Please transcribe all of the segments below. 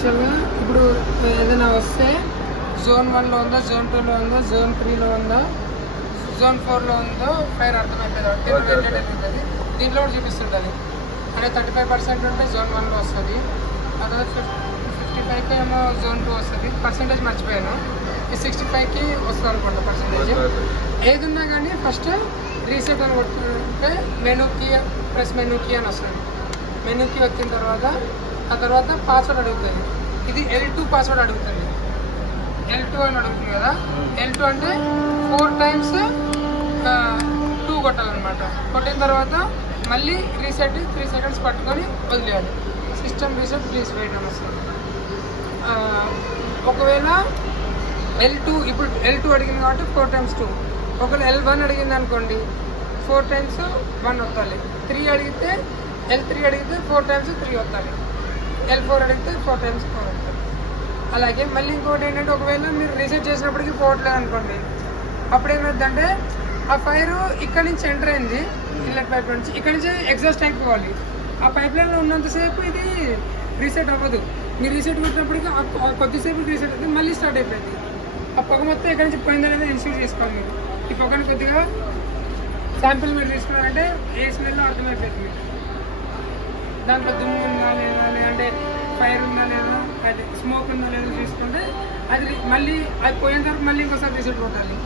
యాక్చువల్గా ఇప్పుడు ఏదైనా వస్తే జోన్ 1లో ఉందో, జోన్ 2లో ఉందో, జోన్ 3లో ఉందో, జోన్ 4లో ఉందో ఫైర్ అర్థమవుతుంది. దీంట్లో కూడా చూపిస్తుంటుంది. అంటే 35% ఉంటే జోన్ 1లో వస్తుంది, అదే 55కి ఏమో జోన్ 2 వస్తుంది. పర్సెంటేజ్ మర్చిపోయాను, ఈ 65కి వస్తుంది అనుకుంటా పర్సెంటేజ్. ఏది ఉన్నా కానీ ఫస్ట్ రీసెట్ అని కొట్టుకుంటే మెనూకి ప్లస్ మెనూకి అని వస్తుంది. మెనూకి వచ్చిన తర్వాత ఆ తర్వాత పాస్వర్డ్ అడుగుతుంది. ఇది L2 పాస్వర్డ్ అడుగుతుంది. L2 అని అడుగుతుంది కదా, L2 అంటే 4 times 2 కొట్టాలన్నమాట. కొట్టిన తర్వాత మళ్ళీ రీసెట్ 3 seconds పట్టుకొని వదిలేయాలి. సిస్టమ్ రీసెట్ ప్లీజ్ వెయిట్ అని వస్తుంది. ఒకవేళ L2 ఇప్పుడు L2 అడిగింది కాబట్టి 4 times 2. ఒకవేళ L1 అడిగింది అనుకోండి 4 times 1 వస్తాలి. 3 అడిగితే L3 అడిగితే 4 times 3 వస్తాలి. L4 అడిగితే 4 times 4 వస్తుంది. అలాగే మళ్ళీ ఇంకోటి ఏంటంటే ఒకవేళ మీరు రీసెట్ చేసినప్పటికీ పోవట్లేదు అనుకోండి, అప్పుడు ఏమవుతుందంటే ఆ ఫైర్ ఇక్కడ నుంచి ఎంటర్ అయింది, ఇన్లెట్ పైప్ నుంచి ఇక్కడ నుంచి ఎగ్జాస్ట్ ట్యాంక్ పోవాలి. ఆ పైప్ లైన్లో ఉన్నంతసేపు ఇది రీసెట్ అవ్వదు. మీరు రీసెట్ కొట్టినప్పటికీ కొద్దిసేపు రీసెట్ అవుతుంది, మళ్ళీ స్టార్ట్ అయిపోయింది. ఆ పొగ మొత్తం ఎక్కడి నుంచి పోయిందనేది ఇన్స్యూర్ చేసుకోవాలి. మీరు ఈ పొగని కొద్దిగా శాంపిల్ మీరు తీసుకున్నారంటే ఏ స్మెల్లో అర్థమైపోతుంది మీకు. దాంట్లో దుమ్ము ఉందా లేదా, లేదంటే ఫైర్ ఉందా లేదా, అది స్మోక్ ఉందా లేదా చూసుకుంటే అది మళ్ళీ అది పోయిన తర్వాత మళ్ళీ ఇంకోసారి రీసెట్ కొట్టాలి.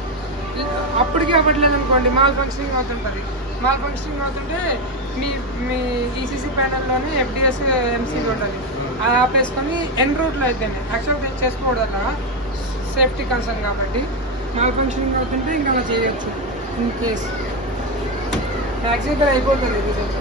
అప్పటికీ అవ్వట్లేదు అనుకోండి, మాల్ ఫంక్షనింగ్ అవుతుంటుంది. మాల్ ఫంక్షనింగ్ అవుతుంటే మీ ఈసీసీ ప్యానల్లోనే FDS MCB ఉంటుంది, అది ఆపేసుకొని ఎన్ రూట్లో అయితేనే యాక్చువల్గా చేసుకోకూడదు. అలా సేఫ్టీ కన్సర్న్ కాబట్టి మాల్ ఫంక్షనింగ్ అవుతుంటే ఇంకా అలా చేయొచ్చు. ఇన్ కేస్ యాక్సిడెంట్ అయిపోతుంది రీసెట్.